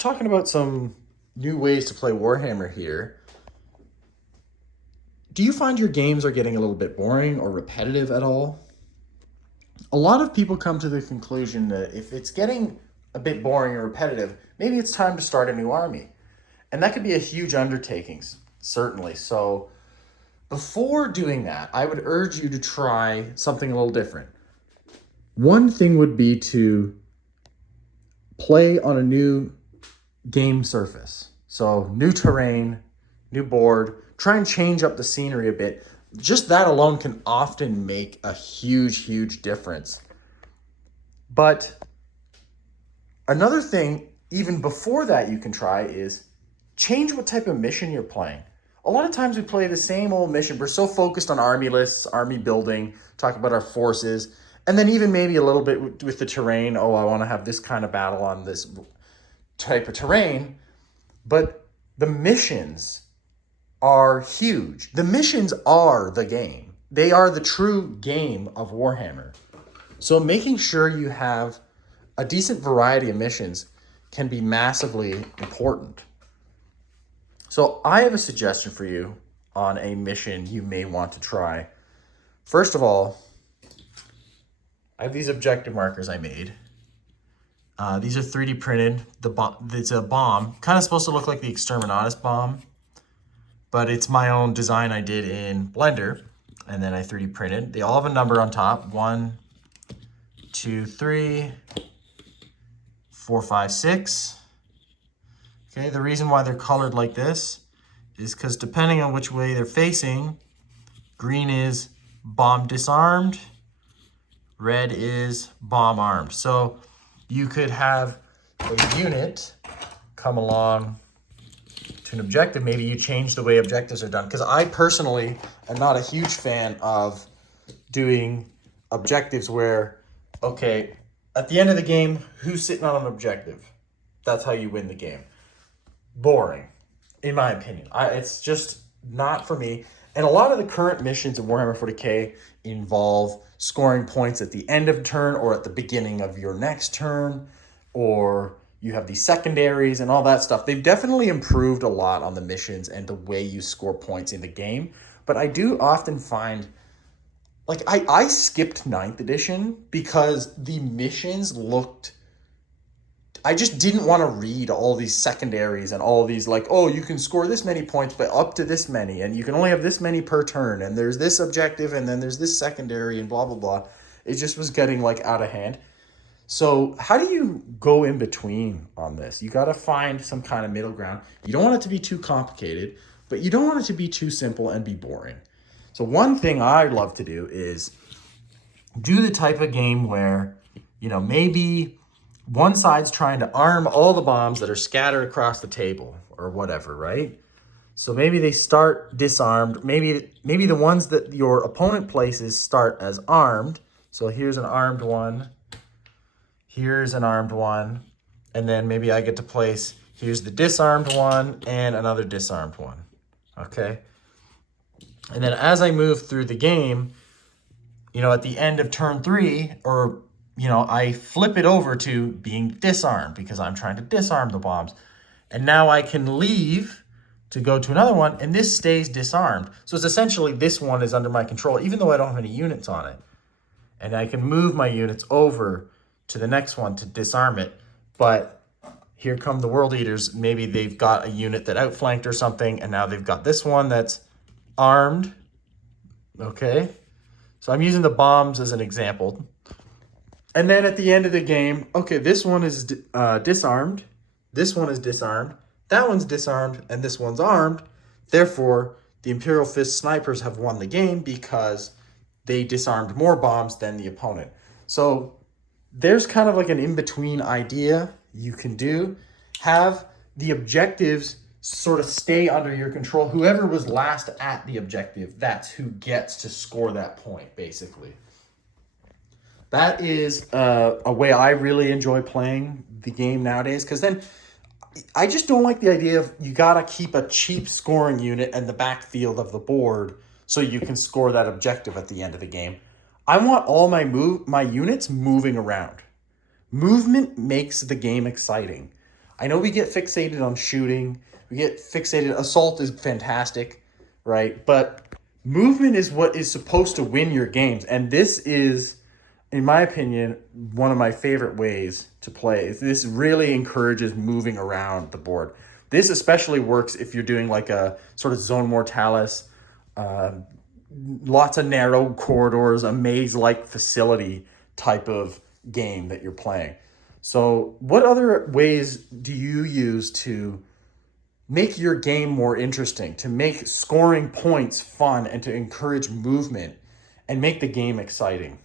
Just talking about some new ways to play Warhammer here. Do you find your games are getting a little bit boring or repetitive at all? A lot of people come to the conclusion that if it's getting a bit boring or repetitive, maybe it's time to start a new army. And that could be a huge undertaking, certainly. So before doing that, I would urge you to try something a little different. One thing would be to play on a new game surface. So new terrain, new board, try and change up the scenery a bit. Just that alone can often make a huge difference. But another thing, even before that, you can try is change what type of mission you're playing. A lot of times we play the same old mission. We're so focused on army lists, army building, talk about our forces, and then even maybe a little bit with the terrain. Oh, I want to have this kind of battle on this type of terrain. But the missions are huge. The missions are the game. They are the true game of Warhammer. So making sure you have a decent variety of missions can be massively important. So I have a suggestion for you on a mission you may want to try. First of all, I have these objective markers I made. These are 3D printed. It's a bomb, kind of supposed to look like the Exterminatus bomb, but it's my own design I did in Blender, and then I 3D printed. They all have a number on top. 1, 2, 3, 4, 5, 6. Okay, the reason why they're colored like this is because depending on which way they're facing, green is bomb disarmed, red is bomb armed. So you could have a unit come along to an objective. Maybe you change the way objectives are done. Because I personally am not a huge fan of doing objectives where, okay, at the end of the game, who's sitting on an objective? That's how you win the game. Boring, in my opinion. It's just not for me. And a lot of the current missions in Warhammer 40k involve scoring points at the end of a turn or at the beginning of your next turn, or you have these secondaries and all that stuff. They've definitely improved a lot on the missions and the way you score points in the game. But I do often find, like, I skipped 9th edition because the missions looked, I just didn't want to read all these secondaries and all these, like, oh, you can score this many points, but up to this many, and you can only have this many per turn, and there's this objective, and then there's this secondary, and blah, blah, blah. It just was getting, like, out of hand. So how do you go in between on this? You got to find some kind of middle ground. You don't want it to be too complicated, but you don't want it to be too simple and be boring. So one thing I love to do is do the type of game where, maybe one side's trying to arm all the bombs that are scattered across the table or whatever, right? So maybe they start disarmed. Maybe the ones that your opponent places start as armed. So here's an armed one. Here's an armed one. And then maybe I get to place, here's the disarmed one and another disarmed one. Okay? And then as I move through the game, at the end of turn 3, or I flip it over to being disarmed because I'm trying to disarm the bombs. And now I can leave to go to another one, and this stays disarmed. So it's essentially this one is under my control, even though I don't have any units on it. And I can move my units over to the next one to disarm it. But here come the World Eaters. Maybe they've got a unit that outflanked or something, and now they've got this one that's armed. Okay? So I'm using the bombs as an example. And then at the end of the game, okay, this one is disarmed. This one is disarmed. That one's disarmed, and this one's armed. Therefore, the Imperial Fist snipers have won the game because they disarmed more bombs than the opponent. So there's kind of like an in-between idea you can do. Have the objectives sort of stay under your control. Whoever was last at the objective, that's who gets to score that point, basically. That is a way I really enjoy playing the game nowadays, because then I just don't like the idea of you got to keep a cheap scoring unit in the backfield of the board so you can score that objective at the end of the game. I want all my units moving around. Movement makes the game exciting. I know we get fixated on shooting. We get fixated. Assault is fantastic, right? But movement is what is supposed to win your games. And this is, in my opinion, one of my favorite ways to play. This really encourages moving around the board. This especially works if you're doing like a sort of zone mortalis, lots of narrow corridors, a maze-like facility type of game that you're playing. So what other ways do you use to make your game more interesting, to make scoring points fun, and to encourage movement and make the game exciting?